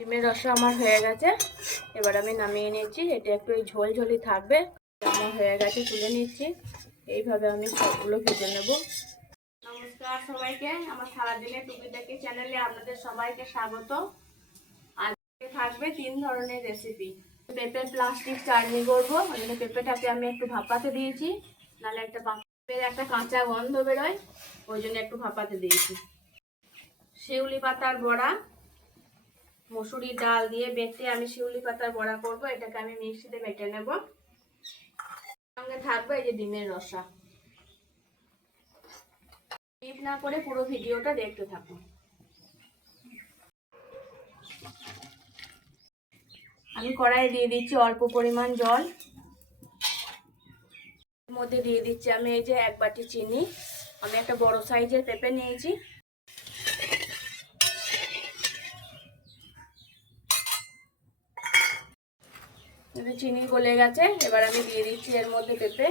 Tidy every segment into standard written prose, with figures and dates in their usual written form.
ডিমের রসা আমার হয়ে গেছে, এবার আমি নামিয়ে নিচ্ছি। এটা একটু এই ঝোল ঝোলই থাকবে। আমার হয়ে গেছে, তুলে নিচ্ছি। এইভাবে আমি সবগুলো ভেজে নেব। নমস্কার সবাইকে, আমার সারাদিনের টুকিটাকি চ্যানেলে আপনাদের সবাইকে স্বাগত। আজকে থাকবে 3 ধরনের রেসিপি। পেঁপে প্লাস্টিক চাটনি করবো। ওই জন্য পেঁপেটাকে আমি একটু ভাপাতে দিয়েছি, নাহলে পেঁপের একটা কাঁচা গন্ধ বেরোয়, ওই জন্য একটু ভাপাতে দিয়েছি। শিউলি পাতার বড়া, মসুরি ডাল দিয়ে বেটে আমি শিউলি পাতার বড়া করব। এটাকে আমি মিক্সিতে বেটে নেব। সঙ্গে থাকবে এই যে ডিমের রসা। স্কিপ না করে পুরো ভিডিওটা দেখতে থাকুন। আমি কড়াইয়ে দিয়ে দিচ্ছি অল্প পরিমাণ জল। এর মধ্যে দিয়ে দিচ্ছি আমি এই যে 1 বাটি চিনি। আমি একটা বড় সাইজের পেঁপে নিয়েছি। চিনি গলে গেছে, এবার আমি দিয়ে দিচ্ছি এর মধ্যে পেঁপে।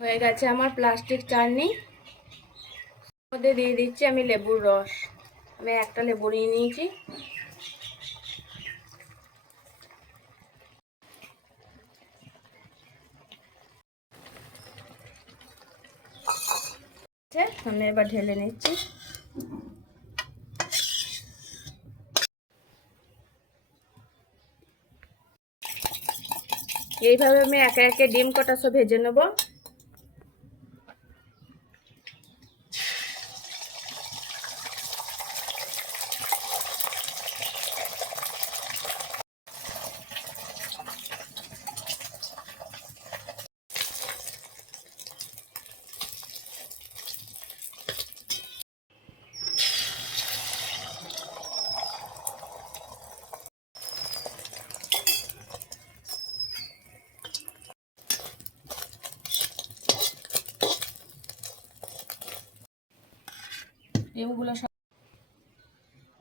হয়ে গেছে আমার প্লাস্টিক চাটনি। মধ্যে দিয়ে দিচ্ছি আমি লেবুর রস। আমি একটা লেবু নিয়ে নিয়েছি। আমি এবার ঢেলে নিচ্ছি। এইভাবে আমি একে একে ডিম কটা সব ভেজে নেব।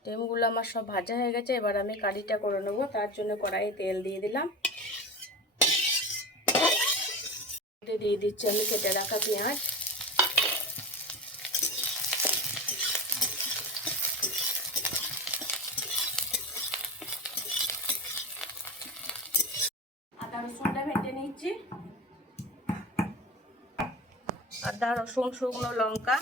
ডিমগুলো আমার সব ভাজা হয়ে গেছে। এবার আমি কারিটা করে নেবো। তার জন্য কড়াইয়ে তেল দিয়ে দিলাম। দিয়ে দিচ্ছি আমি কেটে রাখা পেঁয়াজ। আদা রসুনটা ভেজে নিচ্ছি। আদা রসুন শুকনো লঙ্কা,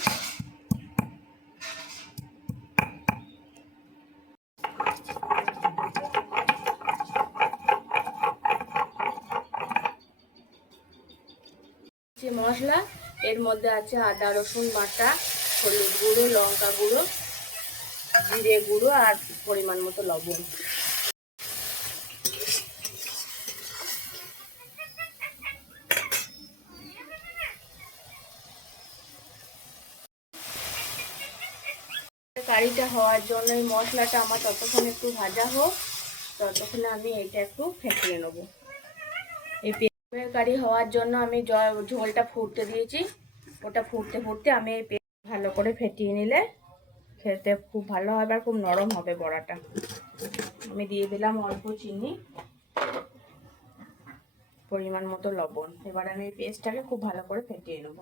মশলা। এর মধ্যে আছে আদা রসুন বাটা, হলুদ গুঁড়ো, লঙ্কা গুঁড়ো, জিরে গুঁড়ো আর পরিমাণ মতো লবণ। কারিটা হওয়ার জন্য এই মশলাটা আমার ততক্ষণ একটু ভাজা হোক, ততক্ষণে আমি এটা একটু ফেটিয়ে নেবো। এই পেঁপের কারি হওয়ার জন্য আমি ঝোলটা ফুটতে দিয়েছি। ওটা ফুটতে ফুটতে আমি এই ভালো করে ফেটিয়ে নিলে খেতে খুব ভালো হবে আর খুব নরম হবে বড়াটা। আমি দিয়ে দিলাম অল্প চিনি, পরিমাণ মতো লবণ। এবার আমি এই পেস্টটাকে খুব ভালো করে ফেটিয়ে নেব।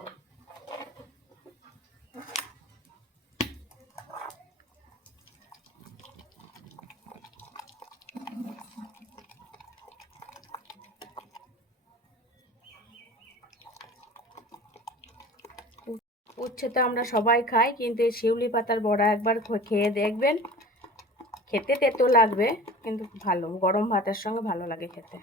উচ্ছে তো আমরা সবাই খাই, কিন্তু এই শিউলি পাতার বড়া একবার খেয়ে দেখবেন। খেতে তেতো লাগবে, কিন্তু ভালো, গরম ভাতের সঙ্গে ভালো লাগে খেতে।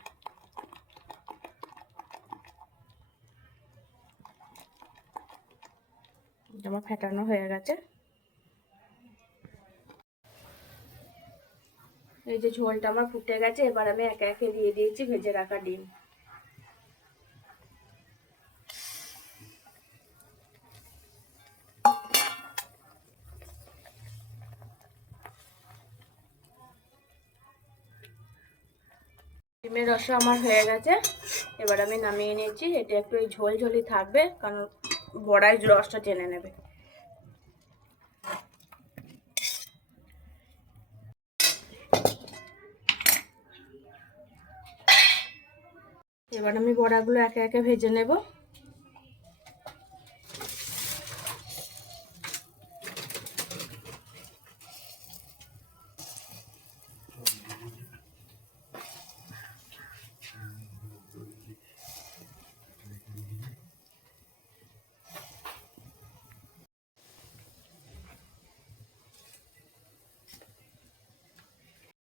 আমার ফেটানো হয়ে গেছে। এই যে ঝোলটা আমার ফুটে গেছে। এবার আমি একে একে দিয়ে দিয়েছি ভেজে রাখা ডিম। ডিমের রসা আমার হয়ে গেছে, এবার আমি নামিয়ে নিয়েছি। এটা একটু এই ঝোল ঝোলই থাকবে, কারণ বড়াই রসটা টেনে নেবে। এবার আমি বড়াগুলো একে একে ভেজে নেব।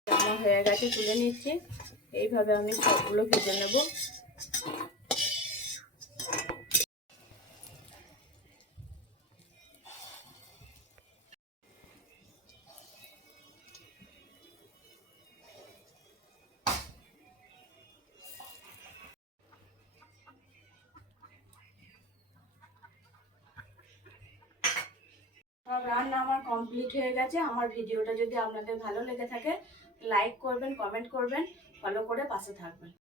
আমার হয়ে গেছে, তুলে নিচ্ছি। এইভাবে আমি সবগুলো ভেজে নেব। সব রান্না আমার কমপ্লিট হয়ে গেছে। আমার ভিডিওটা যদি আপনাদের ভালো লেগে থাকে লাইক করবেন, কমেন্ট করবেন, ফলো করে পাশে থাকবেন।